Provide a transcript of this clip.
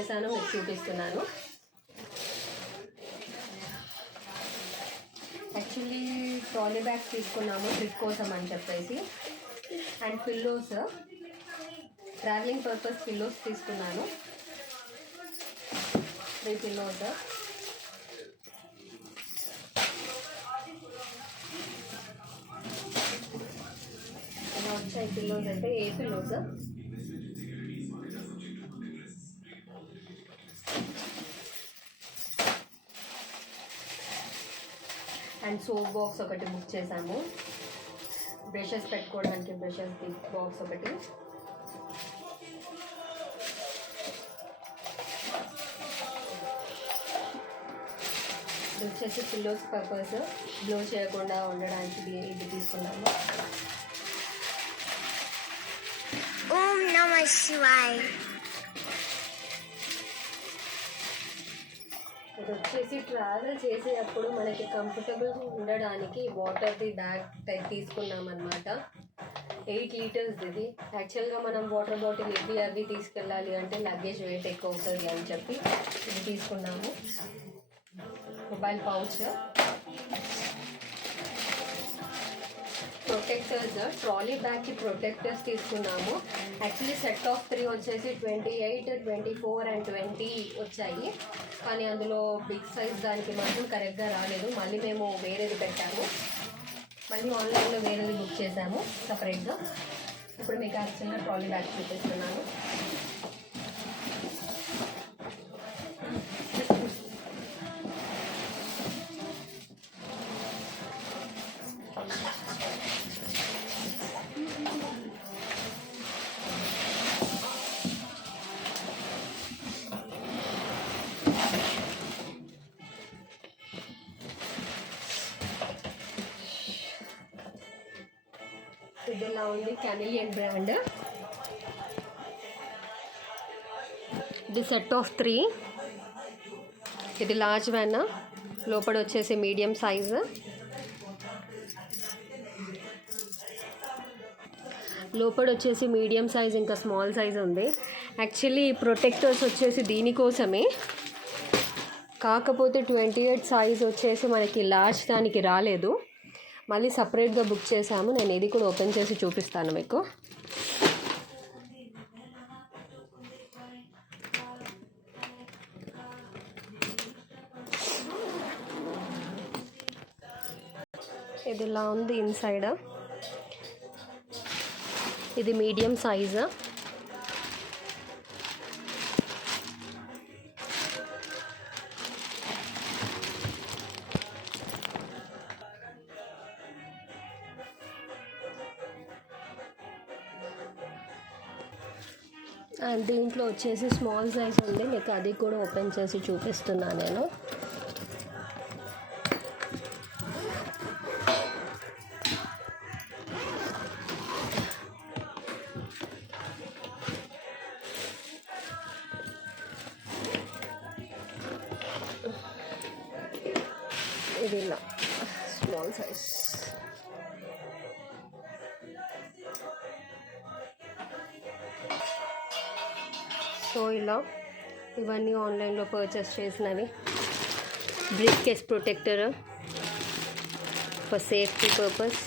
చేశానో మీకు చూపిస్తున్నాను. యాక్చువల్లీ ట్రాలీ బ్యాగ్స్ తీసుకున్నాము ట్రిప్ కోసం అని చెప్పేసి. And pillows, travelling purpose pillows తీసుకున్నాను. 3 పిల్లోస్. ఇలా వచ్చాయి పిల్లోస్ అయితే 8 పిల్లోస్. అండ్ సోప్ బాక్స్ ఒకటి బుక్ చేసాము. బ్రషెస్ పెట్టుకోవడానికి బ్రషెస్ బాక్స్ ఒకటి. ఇది వచ్చేసి పిల్లోస్ పర్పస్ బ్లో చేయకుండా ఉండడానికి ఇది తీసుకున్నాము. ఓం నమః శివాయ. ఇది వచ్చేసి ట్రావెల్ చేసేటప్పుడు మనకి కంఫర్టబుల్గా ఉండడానికి వాటర్ది బ్యాగ్ టైప్ తీసుకున్నాం అనమాట. 8 లీటర్స్ ఇది. యాక్చువల్గా మనం వాటర్ బాటిల్ అవి తీసుకెళ్ళాలి అంటే లగేజ్ వెయిట్ ఎక్కువ అవుతుంది అని చెప్పి ఇది తీసుకున్నాము. మొబైల్ పౌచ్, ప్రొటెక్టర్స్, ట్రాలీ బ్యాగ్కి ప్రొటెక్టర్స్ తీసుకున్నాము. యాక్చువల్లీ సెట్ ఆఫ్ 3 వచ్చేసి 28, 24 అండ్ 20 వచ్చాయి. కానీ అందులో బిగ్ సైజ్ దానికి మాత్రం కరెక్ట్గా రాలేదు. మళ్ళీ మేము వేరేది పెట్టాము. మళ్ళీ ఆన్లైన్లో వేరేది బుక్ చేసాము సపరేట్గా. ఇప్పుడు మీకు యాక్చువల్గా ట్రాలీ బ్యాగ్ చూపిస్తున్నాను. ఇది ఇలా ఉంది, కెమిలియన్ బ్రాండ్. ఇది సెట్ ఆఫ్ 3. ఇది లార్జ్ వ్యాన్, లోపల వచ్చేసి మీడియం సైజు, ఇంకా స్మాల్ సైజ్ ఉంది. యాక్చువల్లీ ప్రొటెక్టర్స్ వచ్చేసి దీనికోసమే, కాకపోతే 28 సైజ్ వచ్చేసి మనకి లార్జ్ దానికి రాలేదు. మళ్ళీ సపరేట్గా బుక్ చేసాము. నేను ఇది కూడా ఓపెన్ చేసి చూపిస్తాను మీకు. ఇది ఇలా ఉంది ఇన్సైడ్. ఇది మీడియం సైజు. అండ్ దీంట్లో వచ్చేసి స్మాల్ సైజ్ ఉంది. మీకు అది కూడా ఓపెన్ చేసి చూపిస్తున్నాను నేను. ఇది ఇలా స్మాల్ సైజ్. సో ఇలా ఇవన్నీ ఆన్లైన్లో పర్చేస్ చేసినవి. Brief case protector for safety purpose.